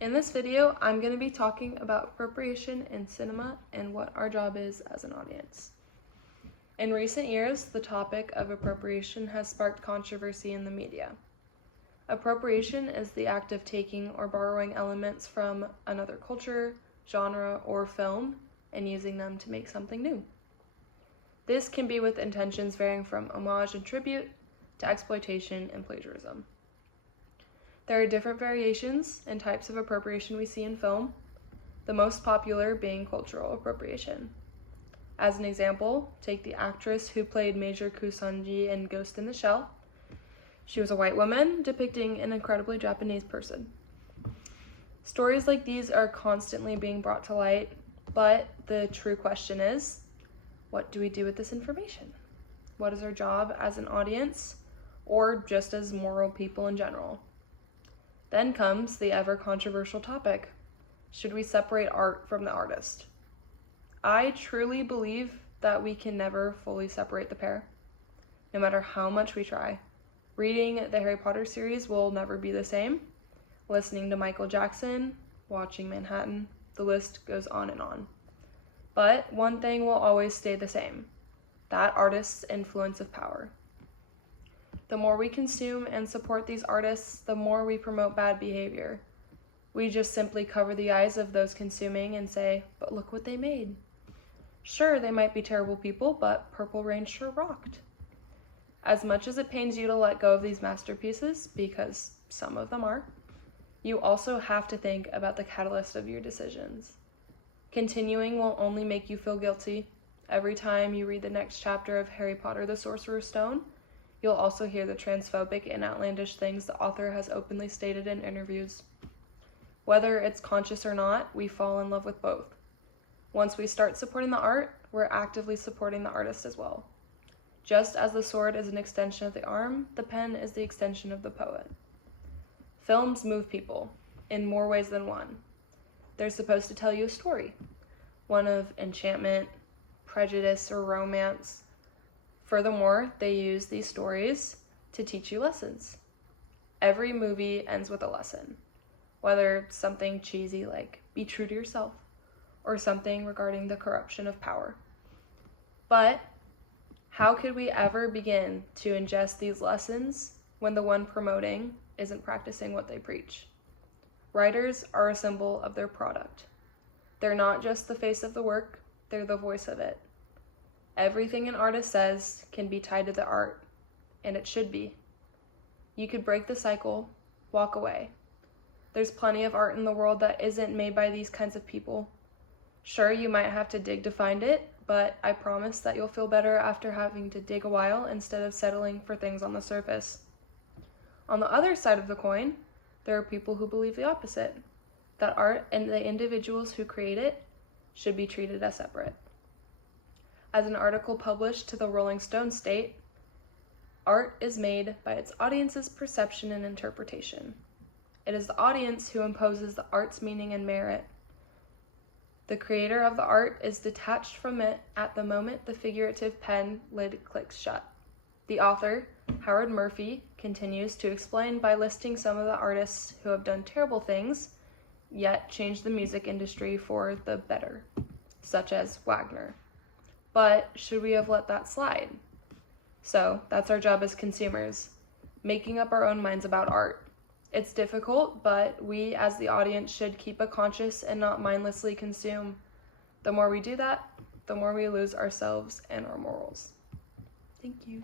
In this video, I'm going to be talking about appropriation in cinema and what our job is as an audience. In recent years, the topic of appropriation has sparked controversy in the media. Appropriation is the act of taking or borrowing elements from another culture, genre, or film and using them to make something new. This can be with intentions varying from homage and tribute to exploitation and plagiarism. There are different variations and types of appropriation we see in film, the most popular being cultural appropriation. As an example, take the actress who played Major Kusanji in Ghost in the Shell. She was a white woman depicting an incredibly Japanese person. Stories like these are constantly being brought to light, but the true question is, what do we do with this information? What is our job as an audience, or just as moral people in general? Then comes the ever-controversial topic. Should we separate art from the artist? I truly believe that we can never fully separate the pair, no matter how much we try. Reading the Harry Potter series will never be the same. Listening to Michael Jackson, watching Manhattan, the list goes on and on. But one thing will always stay the same, that artist's influence of power. The more we consume and support these artists, the more we promote bad behavior. We just simply cover the eyes of those consuming and say, but look what they made. Sure, they might be terrible people, but Purple Rain sure rocked. As much as it pains you to let go of these masterpieces, because some of them are, you also have to think about the catalyst of your decisions. Continuing will only make you feel guilty. Every time you read the next chapter of Harry Potter the Sorcerer's Stone, you'll also hear the transphobic and outlandish things the author has openly stated in interviews. Whether it's conscious or not, we fall in love with both. Once we start supporting the art, we're actively supporting the artist as well. Just as the sword is an extension of the arm, the pen is the extension of the poet. Films move people, in more ways than one. They're supposed to tell you a story, one of enchantment, prejudice, or romance. Furthermore, they use these stories to teach you lessons. Every movie ends with a lesson, whether something cheesy like be true to yourself, or something regarding the corruption of power. But how could we ever begin to ingest these lessons when the one promoting isn't practicing what they preach? Writers are a symbol of their product. They're not just the face of the work, they're the voice of it. Everything an artist says can be tied to the art, and it should be. You could break the cycle, walk away. There's plenty of art in the world that isn't made by these kinds of people. Sure, you might have to dig to find it, but I promise that you'll feel better after having to dig a while instead of settling for things on the surface. On the other side of the coin, there are people who believe the opposite, that art and the individuals who create it should be treated as separate. As an article published to the Rolling Stone state, art is made by its audience's perception and interpretation. It is the audience who imposes the art's meaning and merit. The creator of the art is detached from it at the moment the figurative pen lid clicks shut. The author, Howard Murphy, continues to explain by listing some of the artists who have done terrible things, yet changed the music industry for the better, such as Wagner. But should we have let that slide? So that's our job as consumers, making up our own minds about art. It's difficult, but we as the audience should keep a conscious and not mindlessly consume. The more we do that, the more we lose ourselves and our morals. Thank you.